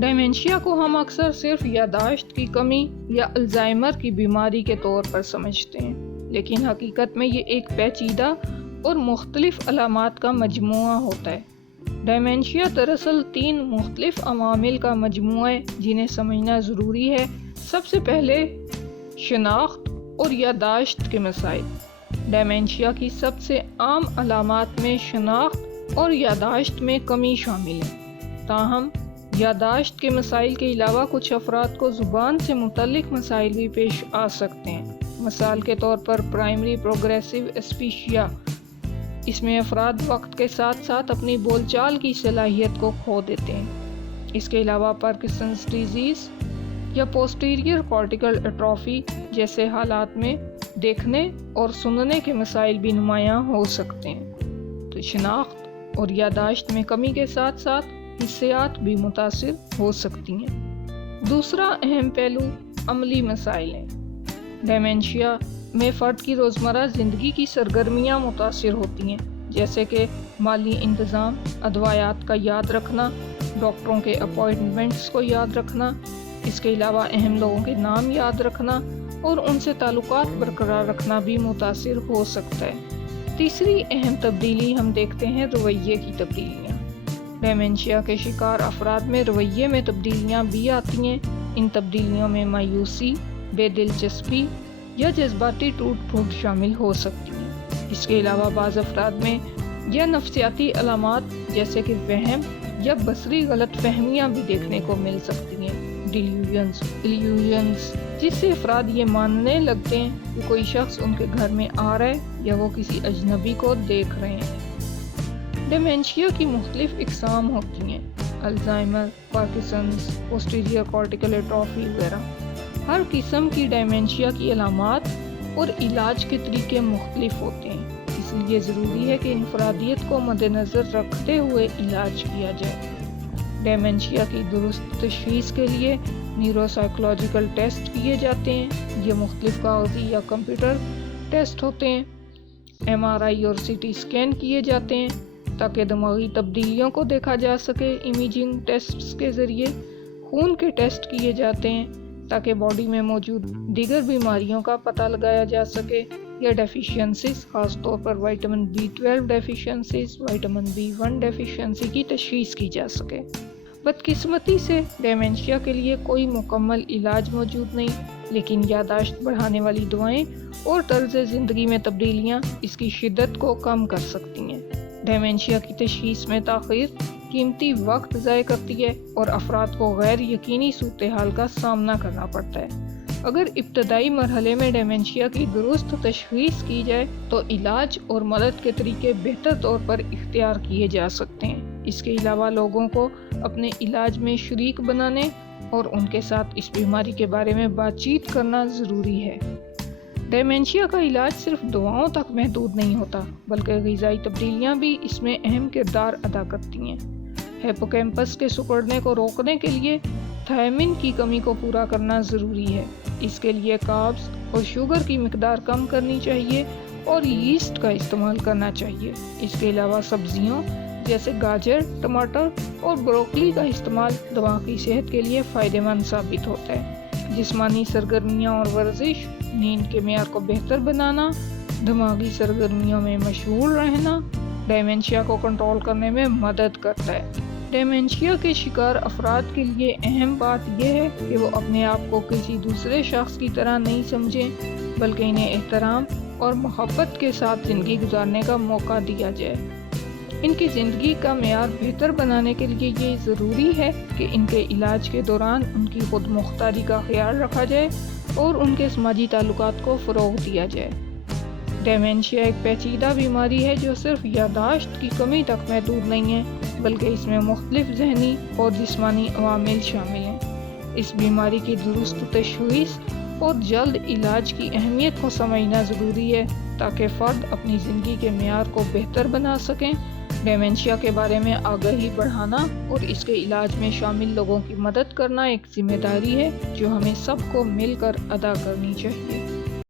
ڈیمینشیا کو ہم اکثر صرف یادداشت کی کمی یا الزائمر کی بیماری کے طور پر سمجھتے ہیں، لیکن حقیقت میں یہ ایک پیچیدہ اور مختلف علامات کا مجموعہ ہوتا ہے۔ ڈیمینشیا دراصل 3 مختلف عوامل کا مجموعہ ہے جنہیں سمجھنا ضروری ہے۔ سب سے پہلے شناخت اور یادداشت کے مسائل۔ ڈیمینشیا کی سب سے عام علامات میں شناخت اور یادداشت میں کمی شامل ہے، تاہم یادداشت کے مسائل کے علاوہ کچھ افراد کو زبان سے متعلق مسائل بھی پیش آ سکتے ہیں۔ مثال کے طور پر پرائمری پروگریسو اسپیشیا، اس میں افراد وقت کے ساتھ ساتھ اپنی بول چال کی صلاحیت کو کھو دیتے ہیں۔ اس کے علاوہ پارکنسنز ڈیزیز یا پوسٹیریئر کارٹیکل ایٹروفی جیسے حالات میں دیکھنے اور سننے کے مسائل بھی نمایاں ہو سکتے ہیں۔ تو شناخت اور یادداشت میں کمی کے ساتھ ساتھ حسیات بھی متاثر ہو سکتی ہیں۔ دوسرا اہم پہلو عملی مسائل ہیں۔ ڈیمینشیا میں فرد کی روزمرہ زندگی کی سرگرمیاں متاثر ہوتی ہیں، جیسے کہ مالی انتظام، ادویات کا یاد رکھنا، ڈاکٹروں کے اپائنٹمنٹس کو یاد رکھنا، اس کے علاوہ اہم لوگوں کے نام یاد رکھنا اور ان سے تعلقات برقرار رکھنا بھی متاثر ہو سکتا ہے۔ تیسری اہم تبدیلی ہم دیکھتے ہیں رویے کی تبدیلیاں۔ ڈیمینشیا کے شکار افراد میں رویے میں تبدیلیاں بھی آتی ہیں۔ ان تبدیلیوں میں مایوسی، بے دلچسپی یا جذباتی ٹوٹ پھوٹ شامل ہو سکتی ہیں۔ اس کے علاوہ بعض افراد میں یا نفسیاتی علامات جیسے کہ وہم یا بصری غلط فہمیاں بھی دیکھنے کو مل سکتی ہیں۔ ڈیلیوژنز، جس سے افراد یہ ماننے لگتے ہیں کہ کوئی شخص ان کے گھر میں آ رہا ہے یا وہ کسی اجنبی کو دیکھ رہے ہیں۔ ڈیمینشیا کی مختلف اقسام ہوتی ہیں: الزائمر، پارکنسنز، پوسٹیریئر کارٹیکل ایٹروفی وغیرہ۔ ہر قسم کی ڈیمینشیا کی علامات اور علاج کے طریقے مختلف ہوتے ہیں، اس لیے ضروری ہے کہ انفرادیت کو مد نظر رکھتے ہوئے علاج کیا جائے۔ ڈیمینشیا کی درست تشخیص کے لیے نیورو سائیکولوجیکل ٹیسٹ کیے جاتے ہیں۔ یہ مختلف کاغذی یا کمپیوٹر ٹیسٹ ہوتے ہیں۔ MRI اور CT اسکین کیے جاتے ہیں تاکہ دماغی تبدیلیوں کو دیکھا جا سکے۔ امیجنگ ٹیسٹس کے ذریعے خون کے ٹیسٹ کیے جاتے ہیں تاکہ باڈی میں موجود دیگر بیماریوں کا پتہ لگایا جا سکے یا ڈیفیشنسیز، خاص طور پر vitamin B12 deficiencies, vitamin B1 deficiency کی تشخیص کی جا سکے۔ بدقسمتی سے ڈیمینشیا کے لیے کوئی مکمل علاج موجود نہیں، لیکن یادداشت بڑھانے والی دوائیں اور طرز زندگی میں تبدیلیاں اس کی شدت کو کم کر سکتی ہیں۔ ڈیمینشیا کی تشخیص میں تاخیر قیمتی وقت ضائع کرتی ہے اور افراد کو غیر یقینی صورتحال کا سامنا کرنا پڑتا ہے۔ اگر ابتدائی مرحلے میں ڈیمینشیا کی درست تشخیص کی جائے تو علاج اور مدد کے طریقے بہتر طور پر اختیار کیے جا سکتے ہیں۔ اس کے علاوہ لوگوں کو اپنے علاج میں شریک بنانے اور ان کے ساتھ اس بیماری کے بارے میں بات چیت کرنا ضروری ہے۔ ڈیمینشیا کا علاج صرف دواؤں تک محدود نہیں ہوتا، بلکہ غذائی تبدیلیاں بھی اس میں اہم کردار ادا کرتی ہیں۔ ہیپوکیمپس کے سکڑنے کو روکنے کے لیے تھائمین کی کمی کو پورا کرنا ضروری ہے۔ اس کے لیے کاربز اور شوگر کی مقدار کم کرنی چاہیے اور یسٹ کا استعمال کرنا چاہیے۔ اس کے علاوہ سبزیوں جیسے گاجر، ٹماٹر اور بروکلی کا استعمال دماغ کی صحت کے لیے فائدہ مند ثابت ہوتا ہے۔ جسمانی سرگرمیاں اور ورزش نیند کے معیار کو بہتر بنانا، دماغی سرگرمیوں میں مشغول رہنا ڈیمینشیا کو کنٹرول کرنے میں مدد کرتا ہے۔ ڈیمینشیا کے شکار افراد کے لیے اہم بات یہ ہے کہ وہ اپنے آپ کو کسی دوسرے شخص کی طرح نہیں سمجھیں، بلکہ انہیں احترام اور محبت کے ساتھ زندگی گزارنے کا موقع دیا جائے۔ ان کی زندگی کا معیار بہتر بنانے کے لیے یہ ضروری ہے کہ ان کے علاج کے دوران ان کی خود مختاری کا خیال رکھا جائے اور ان کے سماجی تعلقات کو فروغ دیا جائے۔ ڈیمینشیا ایک پیچیدہ بیماری ہے جو صرف یادداشت کی کمی تک محدود نہیں ہے، بلکہ اس میں مختلف ذہنی اور جسمانی عوامل شامل ہیں۔ اس بیماری کی درست تشخیص اور جلد علاج کی اہمیت کو سمجھنا ضروری ہے تاکہ فرد اپنی زندگی کے معیار کو بہتر بنا سکیں۔ ڈیمینشیا کے بارے میں آگاہی بڑھانا اور اس کے علاج میں شامل لوگوں کی مدد کرنا ایک ذمہ داری ہے جو ہمیں سب کو مل کر ادا کرنی چاہیے۔